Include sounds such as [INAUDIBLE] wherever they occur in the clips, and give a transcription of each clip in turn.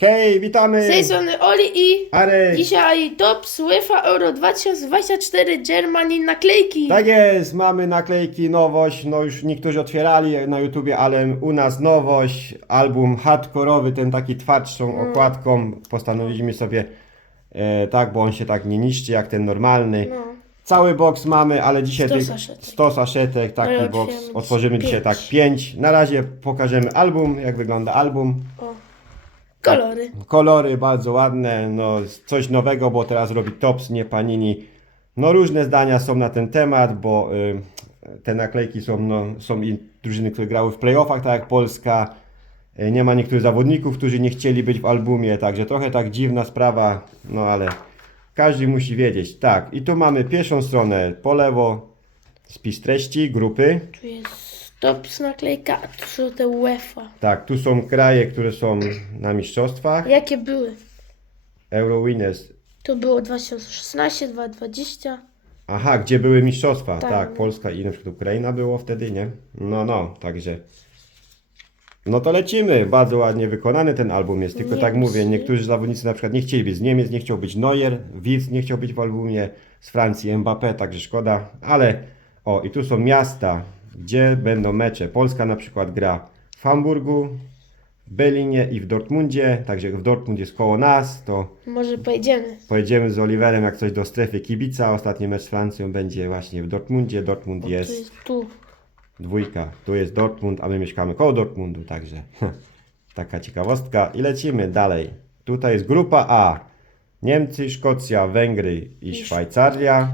Hej, witamy! Z tej strony Oli i Arek! dzisiaj top UEFA Euro 2024 Germany naklejki. Tak jest, mamy naklejki, nowość, no już niektórzy otwierali na YouTubie, ale u nas nowość, album hardkorowy, ten taki twardszą Mm. okładką, postanowiliśmy sobie e, tak, bo on się tak nie niszczy jak ten normalny. No. Cały box mamy, ale dzisiaj 100 tych saszetek. 100 saszetek, taki No i box. Otworzymy dzisiaj tak 5. Na razie pokażemy album, jak wygląda album. O. Kolory. Kolory bardzo ładne, no coś nowego, bo teraz robi Tops, nie Panini. No różne zdania są na ten temat, bo y, te naklejki są, no, są i drużyny, które grały w playoffach, tak jak Polska. Y, nie ma niektórych zawodników, którzy nie chcieli być w albumie, także trochę tak dziwna sprawa, no ale każdy musi wiedzieć. Tak, i tu mamy pierwszą stronę po lewo, spis treści, grupy. Tu jest top naklejka, a tu są te UEFA. Tak, tu są kraje, które są na mistrzostwach. Jakie były? Eurowinners To było 2016, 2020. Aha, gdzie były mistrzostwa? Tak, Tak. Polska i na przykład Ukraina było wtedy, nie? No, no, także. No to lecimy. Bardzo ładnie wykonany ten album jest. Tylko tak Niemcy. mówię, niektórzy zawodnicy na przykład nie chcieli być z Niemiec, nie chciał być Neuer, Wirtz nie chciał być w albumie, z Francji Mbappé, także szkoda. Ale o, i tu są miasta, gdzie będą mecze. Polska na przykład gra w Hamburgu, w Berlinie i w Dortmundzie. Także w Dortmund jest koło nas, to Może pojedziemy. Pojedziemy z Oliverem jak coś do strefy kibica. Ostatni mecz z Francją będzie właśnie w Dortmundzie. Dortmund jest jest tu. dwójka. Tu jest Dortmund, a my mieszkamy koło Dortmundu, także [LAUGHS] taka ciekawostka. I lecimy dalej. Tutaj jest grupa A. Niemcy, Szkocja, Węgry i Szwajcaria.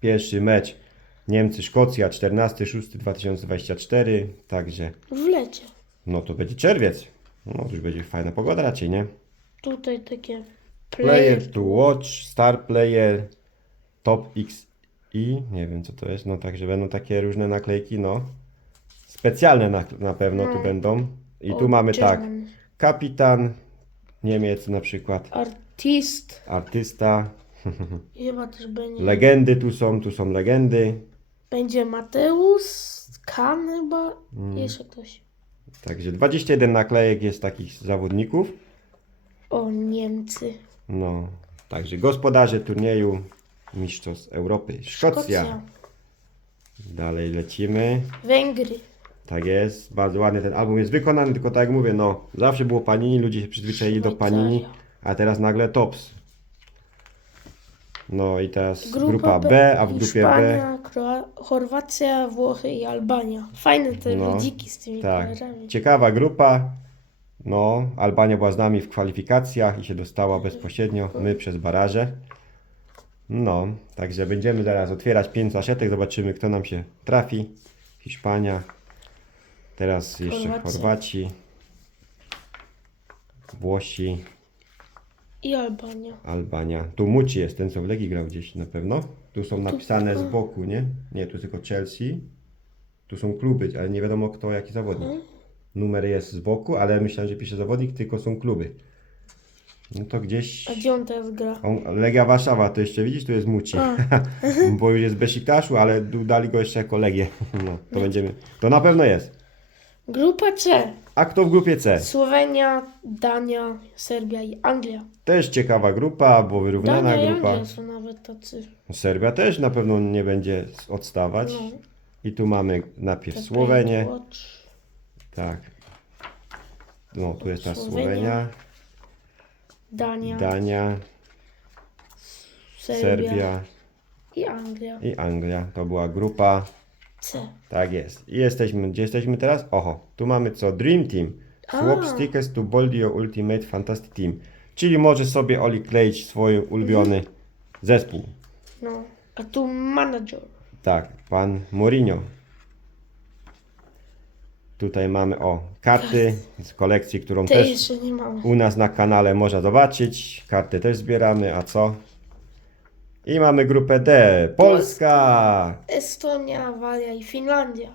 Pierwszy mecz Niemcy, Szkocja 14.06.2024. Także W lecie. no to będzie czerwiec. No to już będzie fajna pogoda raczej, nie? Tutaj takie Player to watch, star player, top XI, nie wiem co to jest, no także będą takie różne naklejki, no. Specjalne na, na pewno tu będą. I tu mamy tak, kapitan Niemiec na przykład, Artist. artysta, I [LAUGHS] Chyba też będzie. legendy tu są, tu są legendy. Będzie Mateusz, Kan chyba. Mm. Jeszcze ktoś. Także 21 naklejek jest takich zawodników. O, Niemcy. No, także gospodarze turnieju Mistrzostw Europy. Szkocja. Dalej lecimy. Węgry. Tak jest, bardzo ładny ten album jest wykonany, tylko tak jak mówię, no zawsze było Panini, ludzie się przyzwyczaili do Panini, a teraz nagle Tops. No i teraz grupa, B, a w grupie B, Hiszpania, Kroa- Chorwacja, Włochy i Albania. Fajne te No, ludziki z tymi tak, kolorami. ciekawa grupa, no Albania była z nami w kwalifikacjach i się dostała bezpośrednio, my przez baraże. No, także będziemy zaraz otwierać 5 saszetek, zobaczymy kto nam się trafi. Hiszpania, teraz jeszcze Chorwacja. Chorwaci, Włosi, I Albania. Albania. Tu Muci jest, ten co w Legii grał gdzieś na pewno. Tu są napisane z boku, nie? Nie, tu tylko Chelsea. Tu są kluby, ale nie wiadomo kto, jaki zawodnik. Numer jest z boku, ale myślałem, że pisze zawodnik, tylko są kluby. No to gdzieś... A gdzie on teraz gra? O, Legia Warszawa, to jeszcze widzisz, tu jest Muci. [LAUGHS] Bo już jest w Besiktaszu, ale dali go jeszcze jako Legię. [LAUGHS] No, to będziemy... To na pewno jest. Grupa C. A kto w grupie C? Słowenia, Dania, Serbia i Anglia. Też ciekawa grupa, bo wyrównana Dania i grupa. Anglia są nawet tacy. Serbia też na pewno nie będzie odstawać. No. I tu mamy najpierw Te Słowenię. Watch. Tak. No, tu jest ta Słowenia, Słowenia, Dania, Dania, Serbia, Serbia i Anglia. i Anglia. To była grupa. C. Tak jest. I jesteśmy, gdzie jesteśmy teraz? Oho, tu mamy co? Dream Team. Swap A. stickers to Boldio Ultimate Fantastic Team. Czyli może sobie Oli kleić swój ulubiony zespół. No. A tu manager. Tak, pan Mourinho. Tutaj mamy o karty z kolekcji, którą Te też jeszcze nie mamy. u nas na kanale można zobaczyć. Karty też zbieramy, a co? I mamy grupę D. Polska! Estonia, Walia i Finlandia.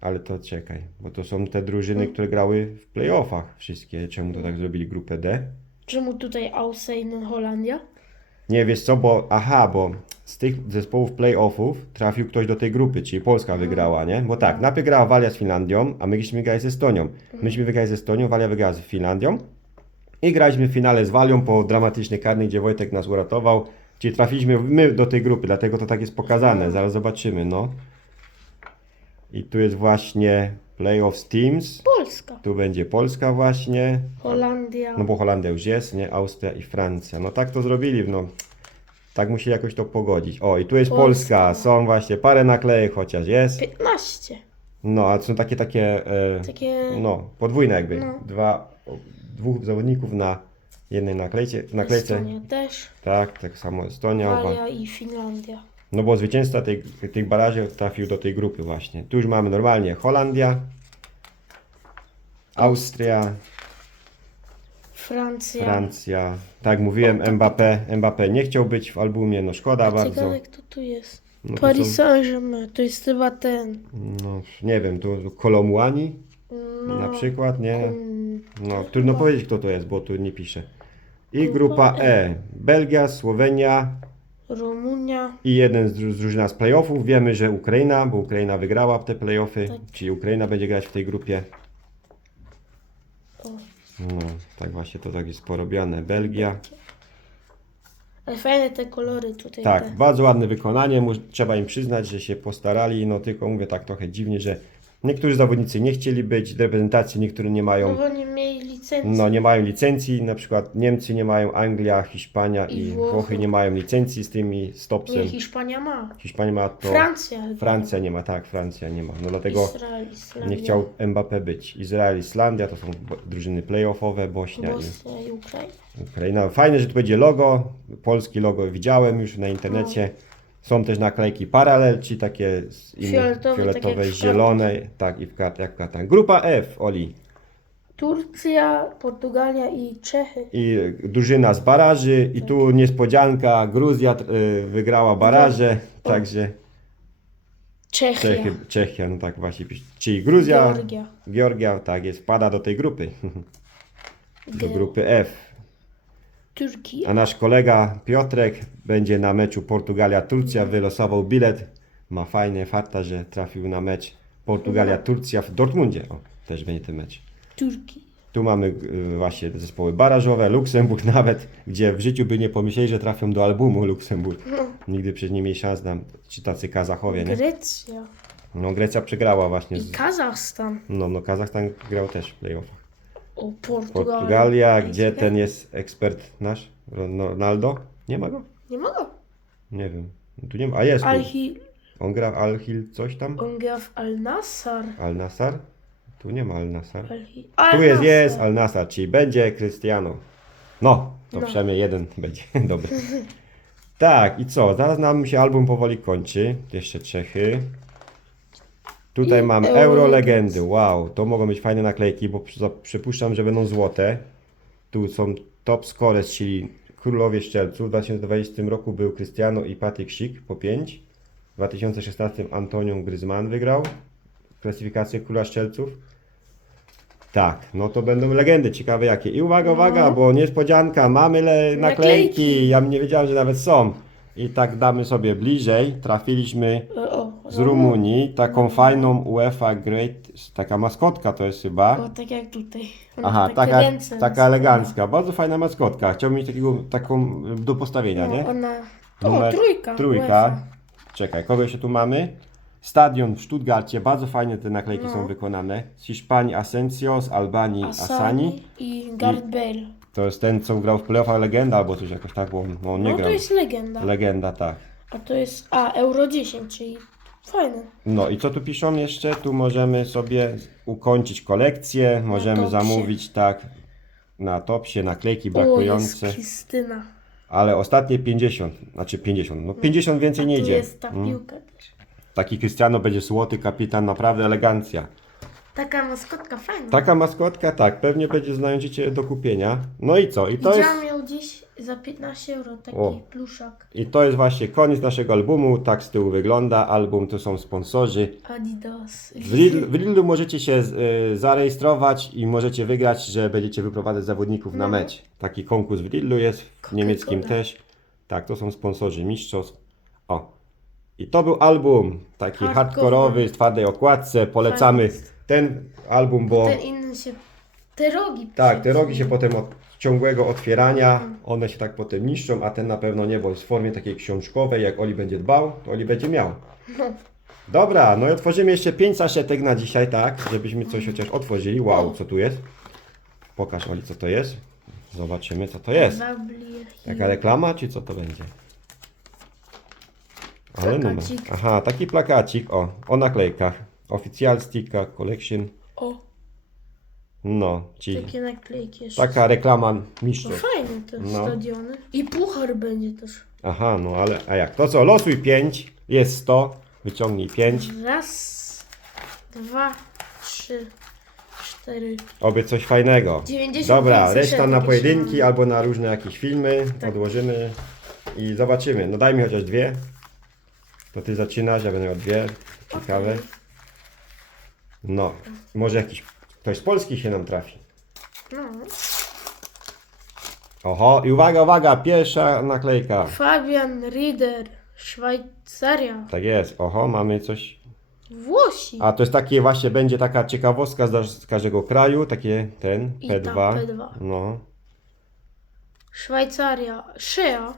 Ale to czekaj, bo to są te drużyny, które grały w playoffach wszystkie. Czemu to tak zrobili grupę D? Czemu tutaj Ausein Holandia? Nie, wiesz co, bo aha, bo z tych zespołów playoffów trafił ktoś do tej grupy, czyli Polska wygrała, nie? Bo tak, najpierw grała Walia z Finlandią, a myśmy grali z Estonią. Myśmy wygrali z Estonią, Walia wygrała z Finlandią, I graliśmy w finale z Walią po dramatycznej karnej, gdzie Wojtek nas uratował. Czyli trafiliśmy my do tej grupy, dlatego to tak jest pokazane. Zaraz zobaczymy, no. I tu jest właśnie Playoffs Teams. Polska. Tu będzie Polska właśnie. Holandia. No bo Holandia już jest, nie? Austria i Francja. No tak to zrobili, no. Tak musi jakoś to pogodzić. O, i tu jest Polska. Polska. Są właśnie parę naklejek chociaż jest. 15. No, a są takie, takie, e, Takie. no, podwójne jakby. No. Dwa, o, dwóch zawodników na jednej naklejce. naklejce. Estonia też. Tak, tak samo Estonia. Walia i Finlandia. No bo zwycięzca tej, tych baraży trafił do tej grupy właśnie. Tu już mamy normalnie Holandia, Austria, Francja. Francja. Tak mówiłem, Mbappé, Mbappé nie chciał być w albumie, no szkoda bardzo. Ciekawe kto tu jest. No Paris Saint-Germain. To jest chyba ten. No, nie wiem, tu Kolomłani No, na przykład, nie? No, trudno powiedzieć kto to jest, bo tu nie pisze. I grupa E. Belgia, Słowenia Rumunia. i jeden z, z drużyna z playoffów. Wiemy, że Ukraina, bo Ukraina wygrała te playoffy, Tak. czyli Ukraina będzie grać w tej grupie. O. No, tak właśnie to tak jest porobione. Belgia. Ale fajne te kolory tutaj. Tak, Te. bardzo ładne wykonanie. Mus- Trzeba im przyznać, że się postarali. No tylko mówię tak trochę dziwnie, że niektórzy zawodnicy nie chcieli być, reprezentacji niektórzy nie No mają. bo nie mieli licencji. No nie mają licencji, na przykład Niemcy nie mają, Anglia, Hiszpania i, I Włochy. Włochy. nie mają licencji z tymi Nie, stopsem. Hiszpania ma. Hiszpania ma to. Francja. chyba Francja nie ma, tak, Francja nie ma. No dlatego Izrael, Islandia. nie chciał Mbappé być. Izrael, Islandia to są bo- drużyny playoffowe, Bośnia i Bosnia i Ukraina. Ukraina. Fajne, że tu będzie logo. Polski logo widziałem już na internecie. Są też naklejki paralel, czyli takie z innych, Fioletowe, fioletowe, tak jak w zielone, tak i w jak w kartach. Grupa F, Oli. Turcja, Portugalia i Czechy. I drużyna z baraży i tu niespodzianka, Gruzja y, wygrała baraże, także Czechia. Czechy, Czechia, no tak właśnie pisze. Czyli Gruzja, Georgia. Georgia, tak jest, wpada do tej grupy, [LAUGHS] do grupy F. Turcja. A nasz kolega Piotrek będzie na meczu Portugalia-Turcja, wylosował bilet. Ma fajne farta, że trafił na mecz Portugalia-Turcja w Dortmundzie. O, też będzie ten mecz. Turki. Tu mamy y, właśnie zespoły barażowe, Luksemburg [LAUGHS] nawet, gdzie w życiu by nie pomyśleli, że trafią do albumu Luksemburg. Nigdy przecież nie mieli szans nam, ci tacy Kazachowie, nie? Grecja. No Grecja przegrała właśnie. I Z, Kazachstan. no, no Kazachstan grał też w playoffach. O, Portugalia. Portugalia, gdzie ten jest ekspert nasz? Ronaldo? Nie ma go? Nie ma go. Nie wiem. Tu nie ma, a jest. tu. Al-Hil. On gra w Al-Hil coś tam? On gra w Al-Nassar. Al-Nasar? Tu nie ma Al-Nasar. Al-Hil. Tu jest, jest Al-Nasar, czyli będzie Cristiano. No, to No. przynajmniej jeden [LAUGHS] będzie. [LAUGHS] Dobry. Tak, i co? Zaraz nam się album powoli kończy. Jeszcze Czechy. Tutaj I mam Euro Euro Legendy. Wow, to mogą być fajne naklejki, bo przy- przypuszczam, że będą złote. Tu są top scorers, czyli królowie szczelców. W 2020 roku był Cristiano i Patryk Schick po 5. W 2016 Antonią Gryzman wygrał klasyfikację króla szczelców. Tak, no to będą legendy, ciekawe jakie. I uwaga, uwaga, bo niespodzianka, mamy le- naklejki. Naklejki. Ja nie wiedziałem, że nawet są. I tak damy sobie bliżej. Trafiliśmy z Rumunii taką fajną UEFA Great, taka maskotka to jest chyba. O, tak jak tutaj. Ona Aha, takie taka, ręce taka elegancka, bardzo fajna maskotka. Chciałbym mieć takiego, taką y, do postawienia, No, nie? ona... Numer o, trójka. Trójka. UEFA. Czekaj, kogo jeszcze tu mamy? Stadion w Stuttgarcie, bardzo fajnie te naklejki są No. wykonane. Z Hiszpanii Asensio, z Albanii Asani. Asani i Gareth Bale. To jest ten, co grał w playoffach legenda, albo coś jakoś tak, bo on, no, on nie No grał. to jest legenda. Legenda, tak. A to jest... A, Euro 10, czyli fajne. No i co tu piszą jeszcze? Tu możemy sobie ukończyć kolekcję, możemy topsie. zamówić tak na topsie naklejki O, brakujące, jest Krystyna. ale ostatnie 50, znaczy 50, no 50 więcej nie Tu idzie. jest ta Mm. piłka też. Taki Cristiano będzie złoty kapitan, naprawdę elegancja. Taka maskotka fajna. Taka maskotka, tak, pewnie będzie znajdziecie do kupienia. No i co? I to jest, Widziałam ją gdzieś za 15 euro, taki O. pluszak. i to jest właśnie koniec naszego albumu, tak z tyłu wygląda. Album to są sponsorzy. Adidas. W Lidl- w Lidlu możecie się y, zarejestrować i możecie wygrać, że będziecie wyprowadzać zawodników na No. mecz. Taki konkurs w Lidlu jest, w Coca-Cola. niemieckim też. Tak, to są sponsorzy mistrzostw. O. I to był album taki Hardcore. hardkorowy, z twardej okładce. Polecamy Fajny. ten album, bo Ten inny się Te rogi. Tak, te rogi się potem od ciągłego otwierania, one się tak potem niszczą, a ten na pewno nie, bo w formie takiej książkowej, jak Oli będzie dbał, to Oli będzie miał. No. Dobra, no i otworzymy jeszcze 5 saszetek na dzisiaj, tak, żebyśmy coś chociaż otworzyli. Wow, co tu jest? Pokaż Oli, co to jest. Zobaczymy, co to jest. Jaka reklama, czy co to będzie? Ale numer. Plakacik. Aha, taki plakacik, o, o naklejkach. Oficjal Stika Collection. No, czyli takie naklejki jeszcze. taka reklama No fajne te No. stadiony. I puchar będzie też. Aha, no ale, a jak? To co, losuj 5, jest 100, wyciągnij 5, Raz, dwa, trzy, cztery. oby coś fajnego. 95 Dobra, reszta na pojedynki albo na różne jakieś filmy, Tak. odłożymy i zobaczymy. No daj mi chociaż dwie. To ty zaczynasz, ja będę miał dwie, ciekawe. No, może jakiś, ktoś z Polski się nam trafi. No. Oho, i uwaga, uwaga, pierwsza naklejka. Fabian Rieder, Szwajcaria. Tak jest, oho, mamy coś. Włosi. A to jest takie właśnie, będzie taka ciekawostka z, z każdego kraju, takie ten, I P2. tam P2. No, Szwajcaria, Shea.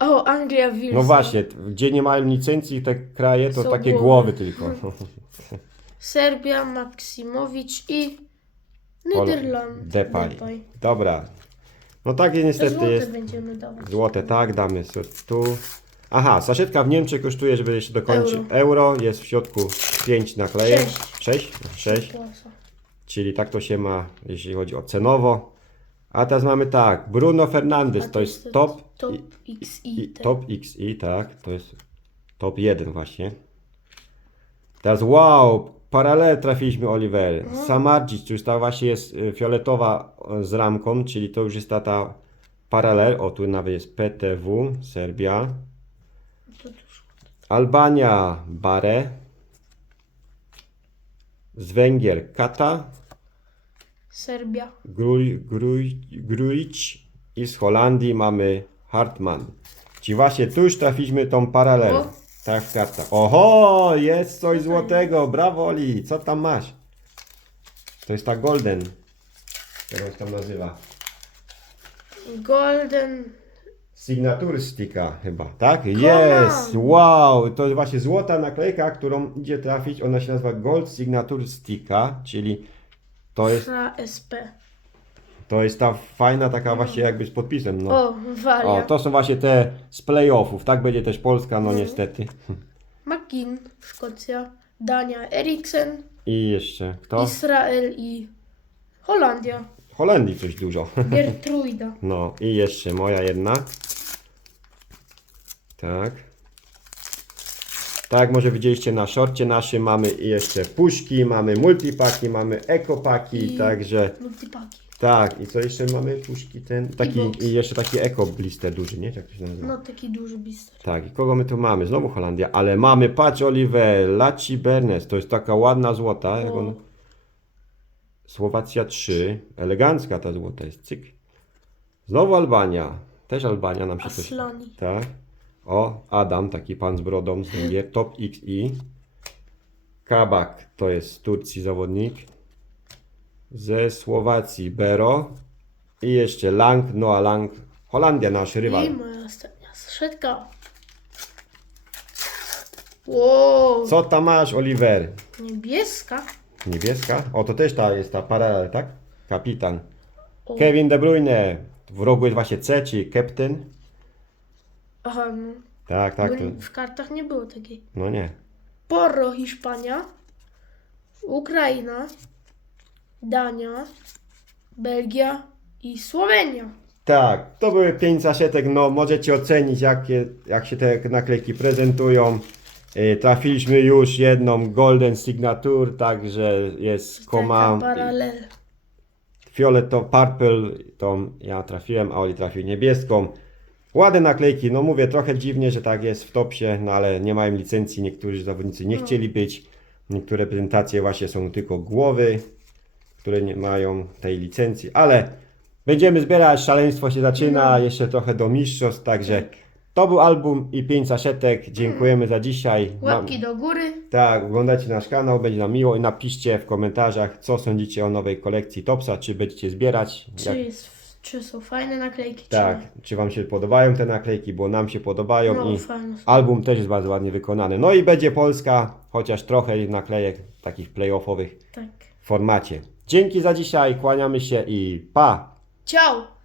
O, Anglia Wilson. no właśnie, gdzie nie mają licencji te kraje, to Są takie głowy. głowy tylko. [LAUGHS] Serbia, Maksimowicz i Pol- Niderland. Depay. Dobra. No takie niestety Złote jest. będziemy dawać. Złote, tak, damy sobie tu. Aha, saszetka w Niemczech kosztuje, żeby jeszcze dokończyć Euro. euro. Jest w środku 5 naklejek. Sześć. 6? 6. Płasa. Czyli tak to się ma, jeśli chodzi o cenowo. A teraz mamy tak, Bruno Fernandes, to jest top, Top i, XI. i, ten. top XI, tak, to jest top 1 właśnie. Teraz wow, paralel trafiliśmy Oliver. Mhm. Samardzic, to już ta właśnie jest y, fioletowa y, z ramką, czyli to już jest ta, ta paralel. O, tu nawet jest PTW, Serbia. To. Albania, Bare. Z Węgier, Kata. Serbia. Gruj, gruj, Grujic i z Holandii mamy Hartmann. Czyli właśnie tu już trafiliśmy tą paralel. O. Tak w kartach. Oho, jest coś złotego. Brawo Oli, co tam masz? To jest ta Golden. Jak się tam nazywa? Golden. Signature sticka chyba, tak? Jest! Wow! To jest właśnie złota naklejka, którą idzie trafić. Ona się nazywa Gold Signature Sticka, czyli to jest, Fra SP. To jest ta fajna taka właśnie jakby z podpisem. No. O, Walia. O, to są właśnie te z playoffów. Tak będzie też Polska, no niestety. McKin, Szkocja. Dania, Eriksen. I jeszcze kto? Izrael i Holandia. Holandii coś dużo. [LAUGHS] Gertruida. No i jeszcze moja jedna. Tak. Tak, może widzieliście na szorcie naszym mamy i jeszcze puszki, mamy multipaki, mamy ekopaki, I- także Multipaki. Tak. I co jeszcze mamy? Puszki ten, taki box. i jeszcze taki eko blister duży, nie? Jak to się nazywa? No taki duży blister. Tak, i kogo my tu mamy? Znowu Holandia, ale mamy, patrz Oliver, Laci Bernes, to jest taka ładna złota. Jak O. Słowacja 3, elegancka ta złota jest, cyk. Znowu Albania, też Albania nam się coś... Aslani. Tak. O, Adam, taki pan z brodą z Węgier, top XI. Kabak, to jest z Turcji zawodnik. Ze Słowacji Bero. I jeszcze Lang, Noah Lang, Holandia, nasz rywal. I moja ostatnia saszetka. Wow. Co tam masz, Oliver? Niebieska. Niebieska? O, to też ta jest ta paralel, tak? Kapitan. O. Kevin De Bruyne. W rogu jest właśnie C, czyli captain. Aha, no. Tak, tak. To, Bo w kartach nie było takiej. no nie. Porro Hiszpania. Ukraina. Dania. Belgia i Słowenia. Tak, to były 5 saszetek. No, możecie ocenić, jakie, jak się te naklejki prezentują. E, Trafiliśmy już jedną Golden Signature, także jest Taka koma paralel. fioleto purple, tą ja trafiłem, a Oli trafił niebieską. Ładne naklejki, no mówię, trochę dziwnie, że tak jest w topsie, no ale nie mają licencji, niektórzy zawodnicy nie chcieli być. Niektóre prezentacje właśnie są tylko głowy, które nie mają tej licencji, ale będziemy zbierać, szaleństwo się zaczyna, jeszcze trochę do mistrzostw, także To był album i 5 saszetek. Dziękujemy za dzisiaj. Łapki do góry. Tak, oglądajcie nasz kanał, będzie nam miło i napiszcie w komentarzach, co sądzicie o nowej kolekcji Topsa, czy będziecie zbierać. Czy, Jak, jest, czy są fajne naklejki, tak, czy czy Wam się podobają te naklejki, bo nam się podobają nie. No, i fajne są. album też jest bardzo ładnie wykonany. No i będzie Polska, chociaż trochę naklejek takich playoffowych Tak. w formacie. Dzięki za dzisiaj, kłaniamy się i pa! Ciao!